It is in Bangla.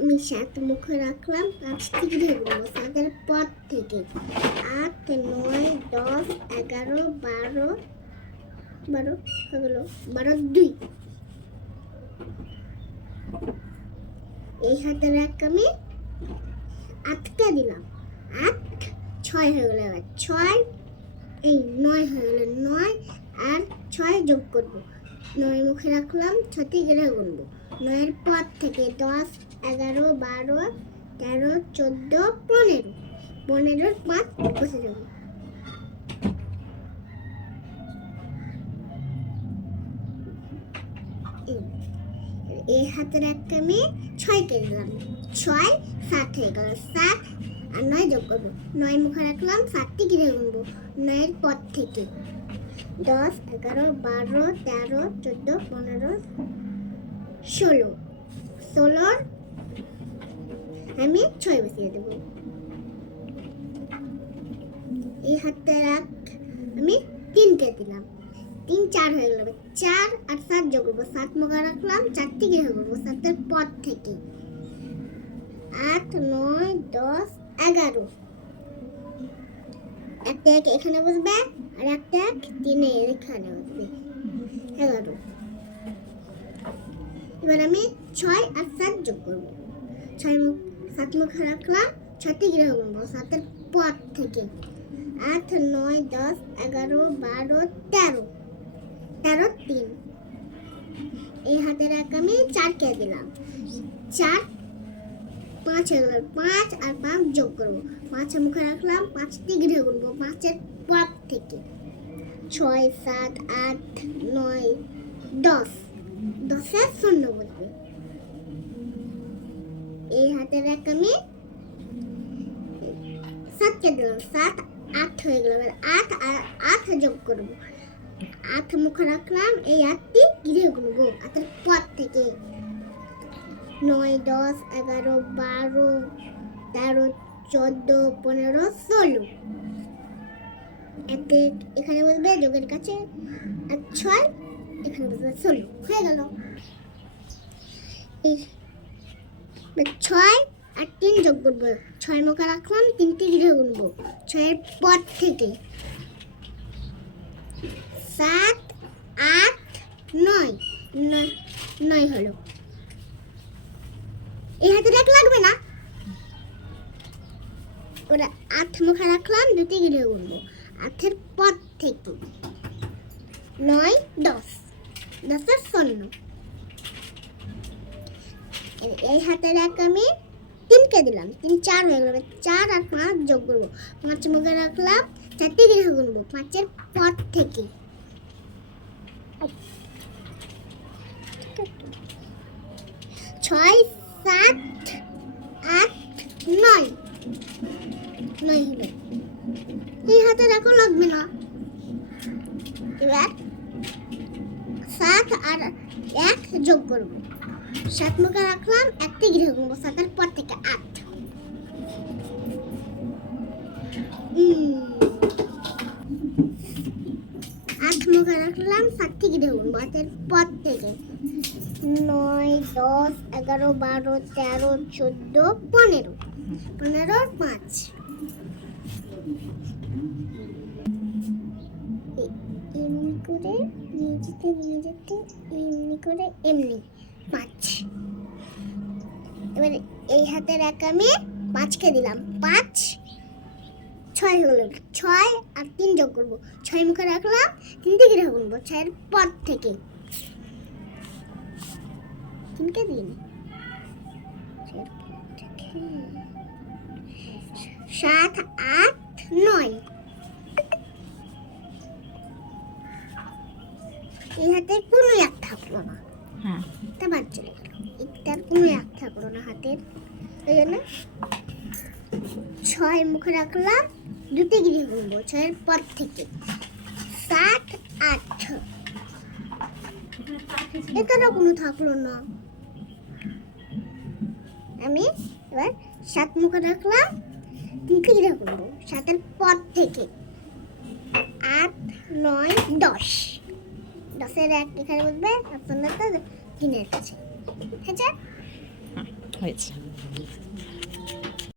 আমি 7 মুখে রাখলাম 5 ডিগ্রি গুনবো 7-এর পর থেকে 8 9 10 11 12 12 হলো 12 2 এই হাতের এক আমি 8কে দিলাম 8 6 হয়ে গেল এবার 6 এই 9 হয়ে গেল 9 আর 6 যোগ করব 9 মুখে রাখলাম 6 ডিগ্রি গুনবো 9-এর পর থেকে 10 11 12 13 14 15 15-এর 5 বসে যাবে এই হাতের একটা আমি 6কে দিলাম 6 7 হয়ে গেল 7 আর 9 যোগ করবো 9 মুখে রাখলাম 7 ডিগ্রি গুনবো 9-এর পর থেকে 10 11 12 13 14 15 16 16 আমি 6 বসিয়ে দেবো এই হাতের এক আমি 3কে দিলাম 3 4 হয়ে গেল 4 আর 7 যোগ করবো 7 মুখে রাখলাম 4 ডিগ্রি করবো 7-এর পর থেকে 8 9 10 11 একটা এক এখানে বসবে আর একটা এক 3 এখানে বসবে 11 এবার আমি 6 আর 7 যোগ করবো 7 মুখে রাখলাম 6 ডিগ্রি করবো 7-এর পর থেকে 8 9 10 11 12 13 13 3 এই হাতের এক আমি 4কে দিলাম 4 5 হয়ে গেল 5 আর 5 যোগ করবো 5 মুখে রাখলাম 5 ডিগ্রি গুনবো 5-এর পর থেকে 6 7 8 9 10 10-এর 0 বসবে এই হাতের এক আমি 7কে দিলাম 7 8 হয়ে গেল 8 আর 8 যোগ করবো 8 মুখে রাখলাম এই 8টি গিরে গুনবো 8-এর পর থেকে 9 10 11 12 13 14 15 16 এখানে বলবে যোগের কাছে আর 6 এখানে বলবে 16 হয়ে গেল 6 আর 3 যোগ করবো 6 মুখে রাখলাম 3টি গিরে গুনবো 6-এর পর থেকে 7 8 9 9 হলো এই হাতে এক লাগবে না ওরা 8 মুখে রাখলাম 2টি গিরে গুনবো 8-এর পর থেকে 9 10 10-এর 0 এই হাতের এক আমি 3কে দিলাম 3 4 হয়ে গেল 4 আর 5 যোগ করবো 5 মুখে রাখলাম 4টি গিরে গুনবো 5-এর পর থেকে 6 7 8 9 9 হলো এই হাতে রাখো লাগবে না এবার 7 আর 1 যোগ করবো 7 মুখে রাখলাম 1টি গিরে গুনবো 7-এর পর থেকে 8 8 মুখে রাখলাম 7টি গিরে গুনবো 8-এর পর থেকে 9 10 11 12 13 14 15 15 5 এমনি করে নিয়ে যেতে এমনি করে এমনি 5 এবার এই হাতের এক আমি 5কে দিলাম 5 6 হলো 6 আর 3 যোগ করবো 6 মুখে রাখলাম 3টি গিরে গুনবো 6-এর পর থেকে 3কে দিন 7 8 9 এই হাতে কোনো এক থাকলো না হ্যাঁ তা বাদ চলে গেল এটার কোনো এক থাকলো না হাতের ওই জন্য 6 মুখে রাখলাম 2টি গিরে গুনবো 6-এর পর থেকে 7 8 এখানে কোনো থাকলো না আমি এবার 7 মুখে রাখলাম 3টি গিরে গুনবো 7-এর পর থেকে 8 9 10 10-এর 1 এখানে বসবে আর 3-এর কাছে হয়েছে।